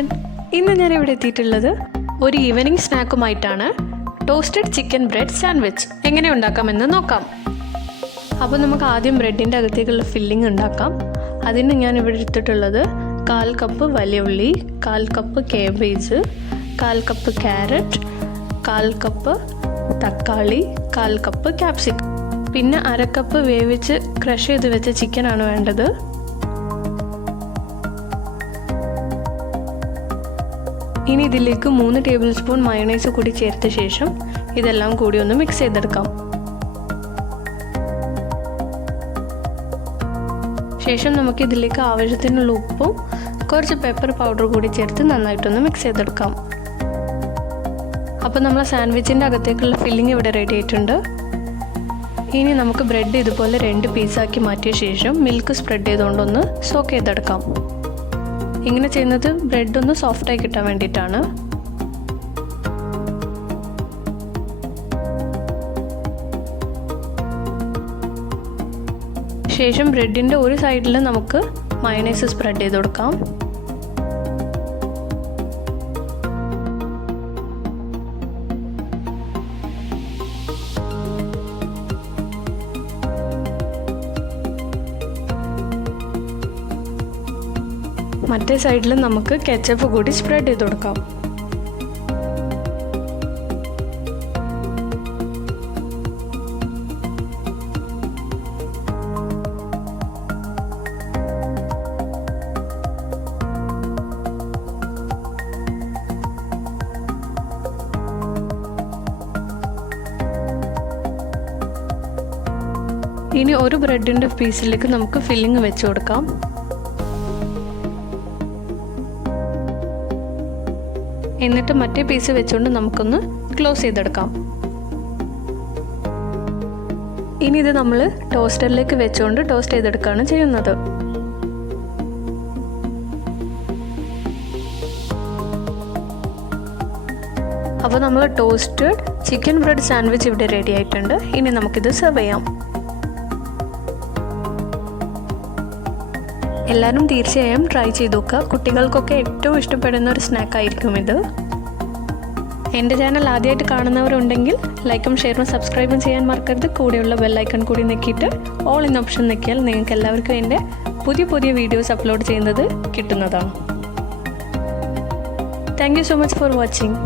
everyone. ഇന്ന് ഞാൻ ഇവിടെ എത്തിയിട്ടുള്ളത് ഒരു ഈവനിംഗ് സ്നാക്കുമായിട്ടാണ്. ടോസ്റ്റഡ് ചിക്കൻ ബ്രെഡ് സാൻഡ്വിച്ച് എങ്ങനെ ഉണ്ടാക്കാമെന്ന് നോക്കാം. അപ്പോൾ നമുക്ക് ആദ്യം ബ്രെഡിൻ്റെ അകത്തേക്കുള്ള ഫില്ലിംഗ് ഉണ്ടാക്കാം. അതിന് ഞാൻ ഇവിടെ എടുത്തിട്ടുള്ളത് 1/4 കപ്പ് വലിയ ഉള്ളി, 1/4 cup cabbage, 1/4 cup carrot, 1/4 cup തക്കാളി, 1/4 കപ്പ് ക്യാപ്സിക്കം, പിന്നെ 1/2 കപ്പ് വേവിച്ച് ക്രഷ് ചെയ്ത് വെച്ച ചിക്കനാണ് വേണ്ടത്. ഇനി ഇതിലേക്ക് 3 ടേബിൾ സ്പൂൺ മയോണൈസ് കൂടി ചേർത്ത ശേഷം ഇതെല്ലാം കൂടി ഒന്ന് മിക്സ് ചെയ്തെടുക്കാം. ശേഷം നമുക്ക് ഇതിലേക്ക് ആവശ്യത്തിനുള്ള ഉപ്പും കുറച്ച് പെപ്പർ പൗഡർ കൂടി ചേർത്ത് നന്നായിട്ടൊന്ന് മിക്സ് ചെയ്തെടുക്കാം. അപ്പോൾ നമ്മൾ സാൻഡ്വിച്ചിൻ്റെ അകത്തേക്കുള്ള ഫില്ലിംഗ് ഇവിടെ റെഡി ആയിട്ടുണ്ട്. ഇനി നമുക്ക് ബ്രെഡ് ഇതുപോലെ 2 പീസാക്കി മാറ്റിയ ശേഷം മിൽക്ക് സ്പ്രെഡ് ചെയ്തുകൊണ്ടൊന്ന് സോക്ക് ചെയ്തെടുക്കാം. ഇങ്ങനെ ചെയ്യുന്നത് ബ്രെഡ് ഒന്ന് സോഫ്റ്റായി കിട്ടാൻ വേണ്ടിയിട്ടാണ്. ശേഷം ബ്രെഡിൻ്റെ ഒരു സൈഡിൽ നമുക്ക് മയോണൈസ് സ്പ്രെഡ് ചെയ്ത് കൊടുക്കാം. മറ്റേ സൈഡിൽ നമുക്ക് കെച്ചപ്പ് കൂടി സ്പ്രെഡ് ചെയ്ത് കൊടുക്കാം. ഇനി ഒരു ബ്രെഡിൻ്റെ പീസിലേക്ക് നമുക്ക് ഫില്ലിംഗ് വെച്ച് കൊടുക്കാം. എന്നിട്ട് മറ്റേ പീസ് വെച്ചുകൊണ്ട് നമുക്കൊന്ന് ക്ലോസ് ചെയ്തെടുക്കാം. ഇനി ഇത് നമ്മൾ ടോസ്റ്ററിലേക്ക് വെച്ചുകൊണ്ട് ടോസ്റ്റ് ചെയ്തെടുക്കുകയാണ് ചെയ്യുന്നത്. അപ്പോൾ നമ്മൾ ടോസ്റ്റഡ് ചിക്കൻ ബ്രെഡ് സാൻഡ്വിച്ച് ഇവിടെ റെഡി ആയിട്ടുണ്ട്. ഇനി നമുക്കിത് സെർവ് ചെയ്യാം. എല്ലാവരും തീർച്ചയായും ട്രൈ ചെയ്ത് നോക്കുക. കുട്ടികൾക്കൊക്കെ ഏറ്റവും ഇഷ്ടപ്പെടുന്ന ഒരു സ്നാക്കായിരിക്കും ഇത്. എൻ്റെ ചാനൽ ആദ്യമായിട്ട് കാണുന്നവരുണ്ടെങ്കിൽ ലൈക്കും ഷെയറും സബ്സ്ക്രൈബും ചെയ്യാൻ മറക്കരുത്. കൂടെയുള്ള ബെല്ലൈക്കൺ കൂടി ഞെക്കിയിട്ട് ഓൾ ഇൻ ഓപ്ഷൻ ഞെക്കിയാൽ നിങ്ങൾക്ക് എല്ലാവർക്കും എൻ്റെ പുതിയ വീഡിയോസ് അപ്ലോഡ് ചെയ്യുന്നത് കിട്ടുന്നതാണ്. Thank you so much for watching.